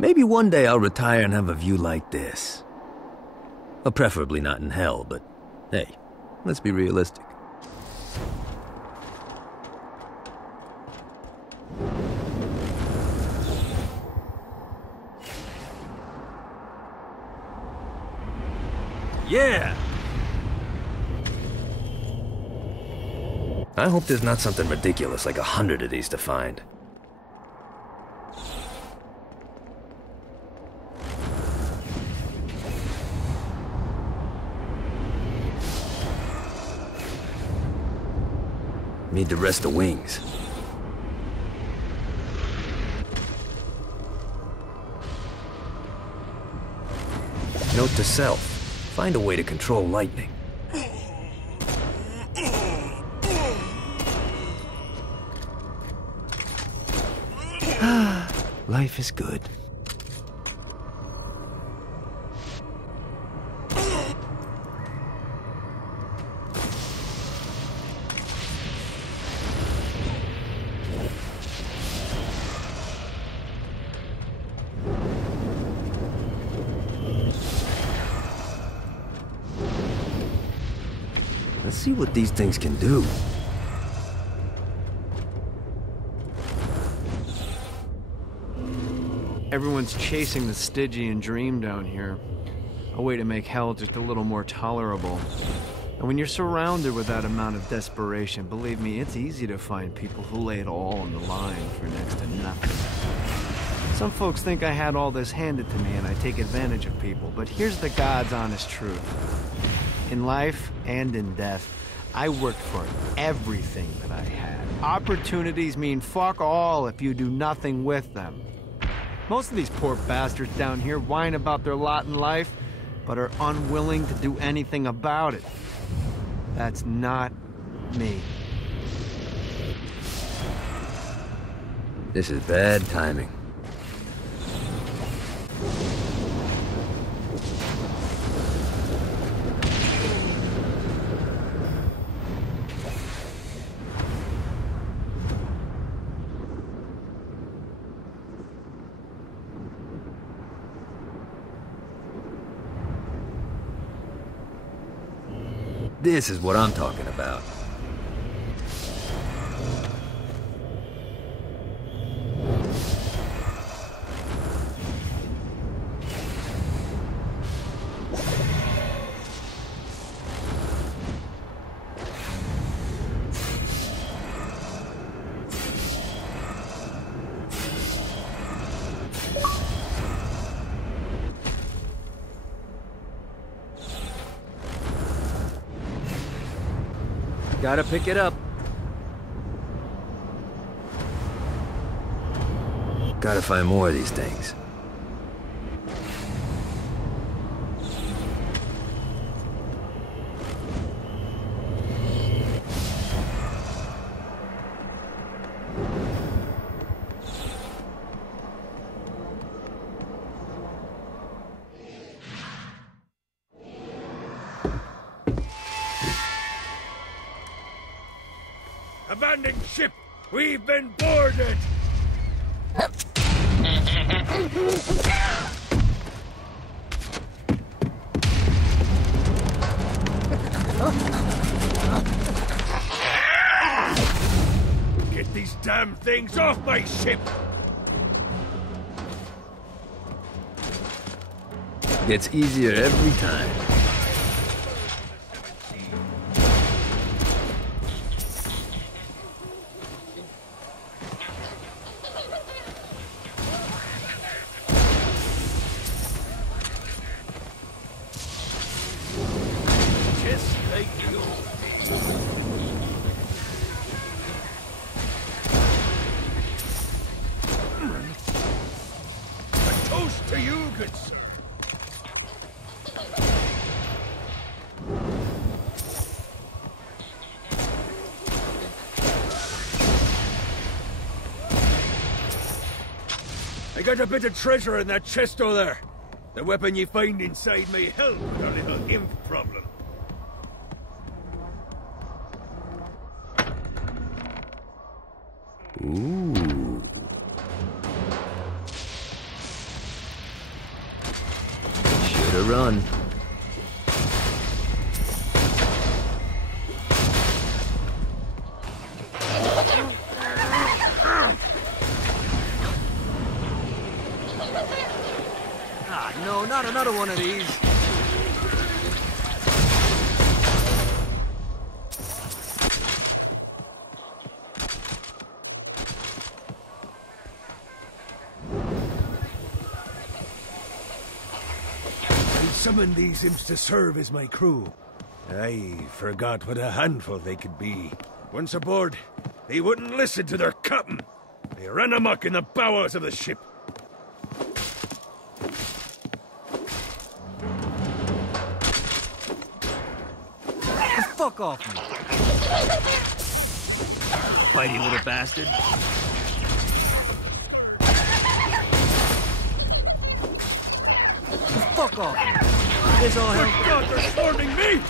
Maybe one day I'll retire and have a view like this. Well, preferably not in hell, but hey, let's be realistic. Yeah! I hope there's not something ridiculous like 100 of these to find. Need to rest the wings. Note to self. Find a way to control lightning. Life is good. Let's see what these things can do. Everyone's chasing the Stygian dream down here. A way to make hell just a little more tolerable. And when you're surrounded with that amount of desperation, believe me, it's easy to find people who lay it all on the line for next to nothing. Some folks think I had all this handed to me and I take advantage of people, but here's the God's honest truth. In life and in death, I worked for everything that I had. Opportunities mean fuck all if you do nothing with them. Most of these poor bastards down here whine about their lot in life, but are unwilling to do anything about it. That's not me. This is bad timing. This is what I'm talking about. Gotta pick it up. Gotta find more of these things. Abandoned ship! We've been boarded! Get these damn things off my ship! Gets easier every time. To you, good sir. I got a bit of treasure in that chest over there. The weapon you find inside may help with our little imp problem. Ooh. Better run. Ah, no, not another one of these. Summoned these imps to serve as my crew. I forgot what a handful they could be. Once aboard, they wouldn't listen to their captain. They ran amok in the bowels of the ship. Fuck off me. Fighty little bastard. Fuck off me. This all Good hell. God, they're storming me!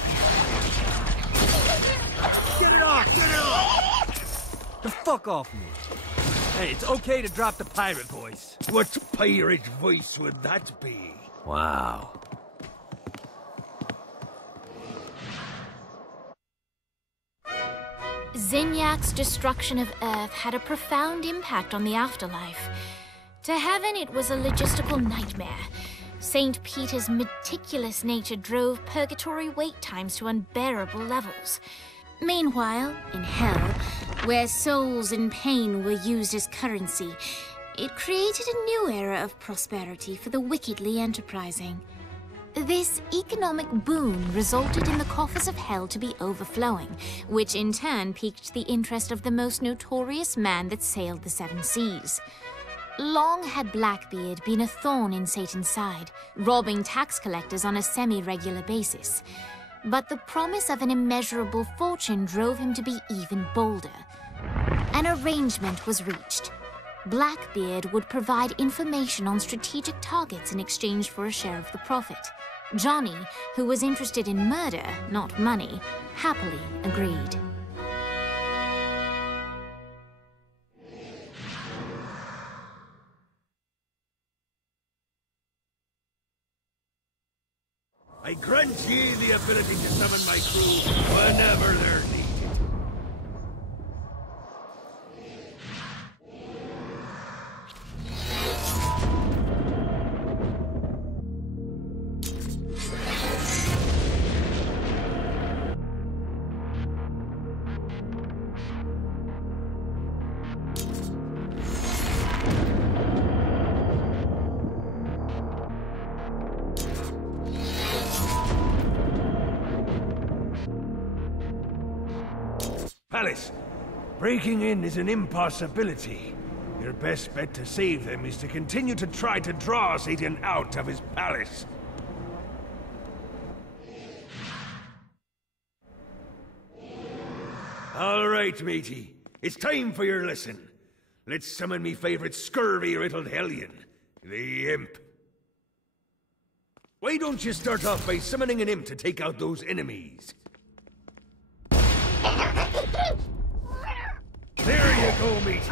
Get it off! Get it off! The fuck off me. Hey, it's okay to drop the pirate voice. What pirate voice would that be? Wow. Zinyak's destruction of Earth had a profound impact on the afterlife. To heaven, it was a logistical nightmare. St. Peter's meticulous nature drove purgatory wait times to unbearable levels. Meanwhile, in hell, where souls in pain were used as currency, it created a new era of prosperity for the wickedly enterprising. This economic boon resulted in the coffers of hell to be overflowing, which in turn piqued the interest of the most notorious man that sailed the seven seas. Long had Blackbeard been a thorn in Satan's side, robbing tax collectors on a semi-regular basis. But the promise of an immeasurable fortune drove him to be even bolder. An arrangement was reached. Blackbeard would provide information on strategic targets in exchange for a share of the profit. Johnny, who was interested in murder, not money, happily agreed. I grant ye the ability to summon my crew whenever they're needed. Palace. Breaking in is an impossibility. Your best bet to save them is to continue to try to draw Satan out of his palace. All right, matey. It's time for your lesson. Let's summon me favorite scurvy-riddled hellion, the imp. Why don't you start off by summoning an imp to take out those enemies? There you go, matey.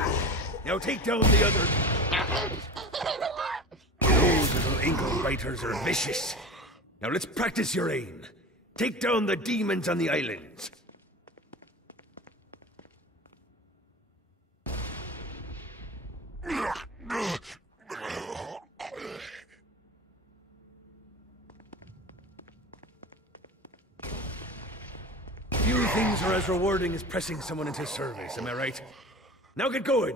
Now take down the other. Those little ankle biters are vicious. Now let's practice your aim. Take down the demons on the islands. Few things are as rewarding as pressing someone into service, am I right? Now get going.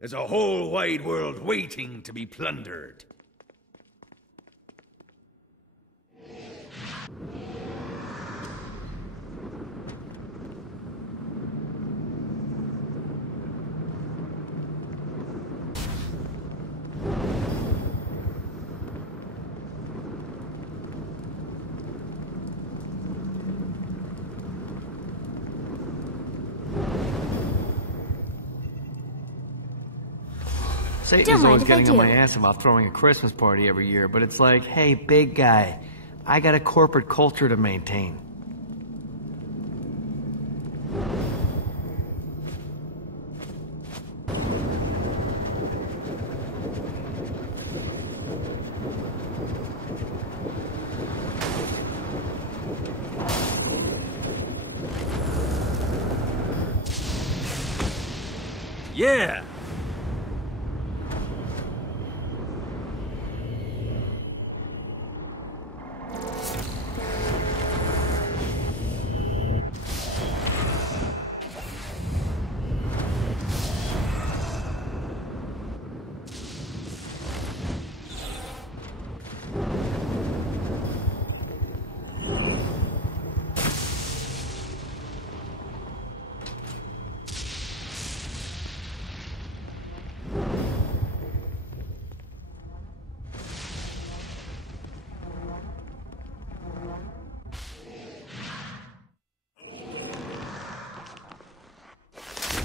There's a whole wide world waiting to be plundered. Satan's always getting on my ass about throwing a Christmas party every year, but it's like, hey, big guy, I got a corporate culture to maintain. Yeah!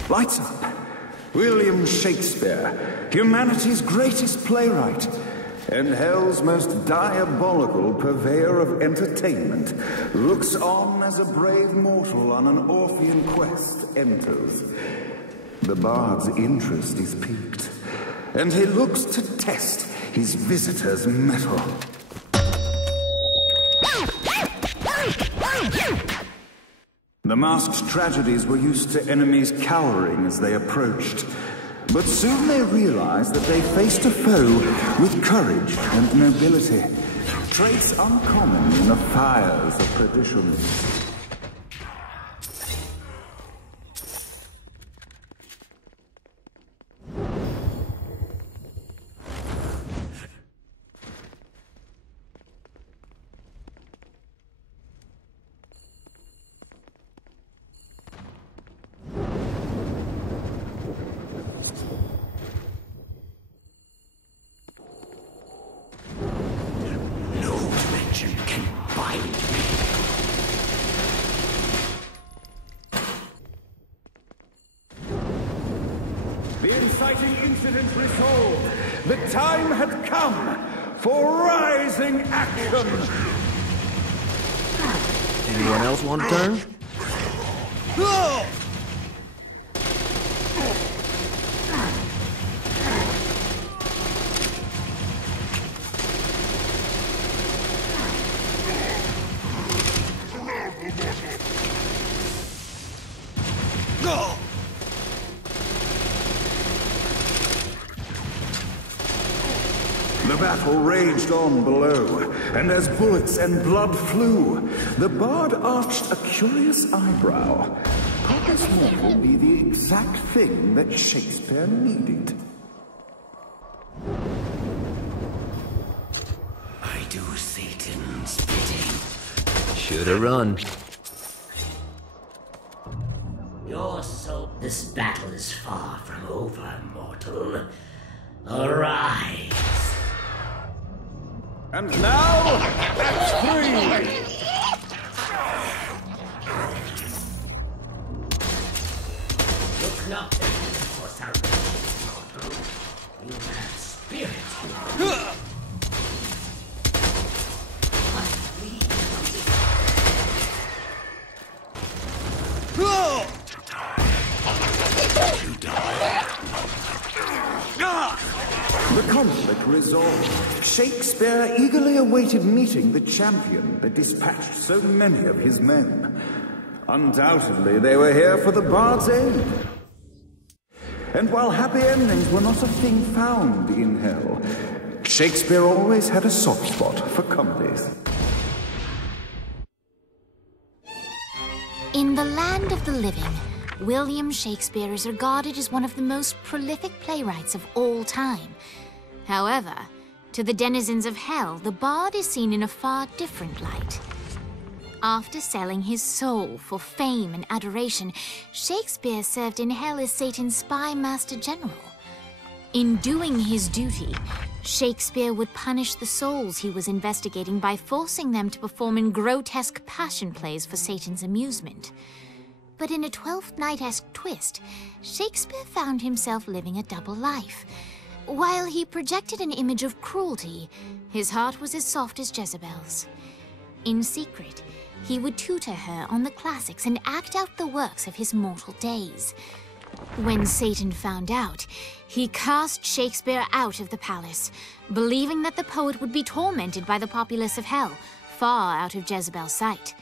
Lights up. William Shakespeare, humanity's greatest playwright, and hell's most diabolical purveyor of entertainment, looks on as a brave mortal on an Orphean quest enters. The bard's interest is piqued, and he looks to test his visitor's mettle. The masked tragedies were used to enemies cowering as they approached. But soon they realized that they faced a foe with courage and nobility, traits uncommon in the fires of perdition. The inciting incident resolved. The time had come for rising action. Anyone else want to turn? The battle raged on below, and as bullets and blood flew, the bard arched a curious eyebrow. Could this mortal be the exact thing that Shakespeare needed? I do Satan's bidding. Should've run. Your soul. This battle is far from over, mortal. Arise. And now, Act 3! Look not for salvation, mortal. You have spirit. The conflict resolved. Shakespeare eagerly awaited meeting the champion that dispatched so many of his men. Undoubtedly, they were here for the bard's aid. And while happy endings were not a thing found in hell, Shakespeare always had a soft spot for comedies. In the land of the living, William Shakespeare is regarded as one of the most prolific playwrights of all time. However, to the denizens of hell, the bard is seen in a far different light. After selling his soul for fame and adoration, Shakespeare served in hell as Satan's spy master general. In doing his duty, Shakespeare would punish the souls he was investigating by forcing them to perform in grotesque passion plays for Satan's amusement. But in a Twelfth Night-esque twist, Shakespeare found himself living a double life. While he projected an image of cruelty, his heart was as soft as Jezebel's. In secret, he would tutor her on the classics and act out the works of his mortal days. When Satan found out, he cast Shakespeare out of the palace, believing that the poet would be tormented by the populace of hell, far out of Jezebel's sight.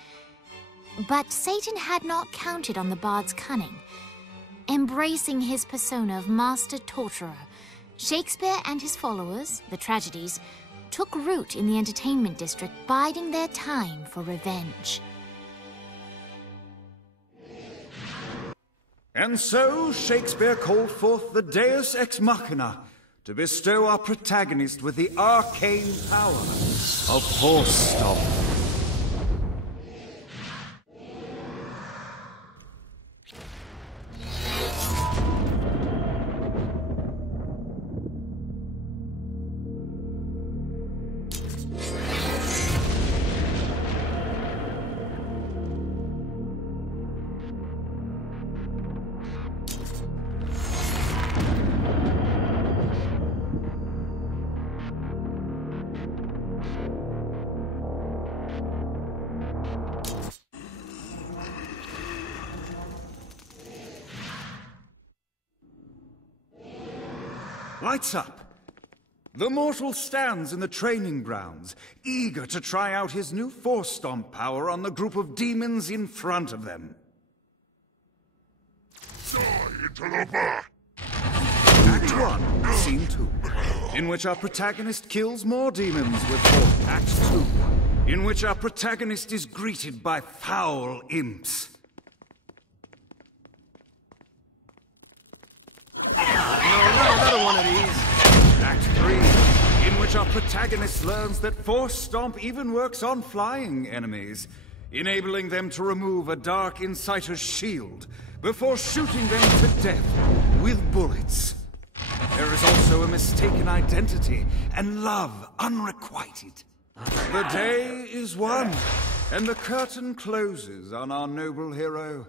But Satan had not counted on the bard's cunning. Embracing his persona of master torturer, Shakespeare and his followers, the tragedies, took root in the entertainment district, biding their time for revenge. And so Shakespeare called forth the Deus Ex Machina to bestow our protagonist with the arcane power of Force Stomp. Lights up. The mortal stands in the training grounds, eager to try out his new Force Stomp power on the group of demons in front of them. Act 1, Scene 2, in which our protagonist kills more demons with Force. Act 2, in which our protagonist is greeted by foul imps. Another one of these. Act 3, in which our protagonist learns that Force Stomp even works on flying enemies, enabling them to remove a Dark Inciter's shield before shooting them to death with bullets. There is also a mistaken identity and love unrequited. The day is won, and the curtain closes on our noble hero.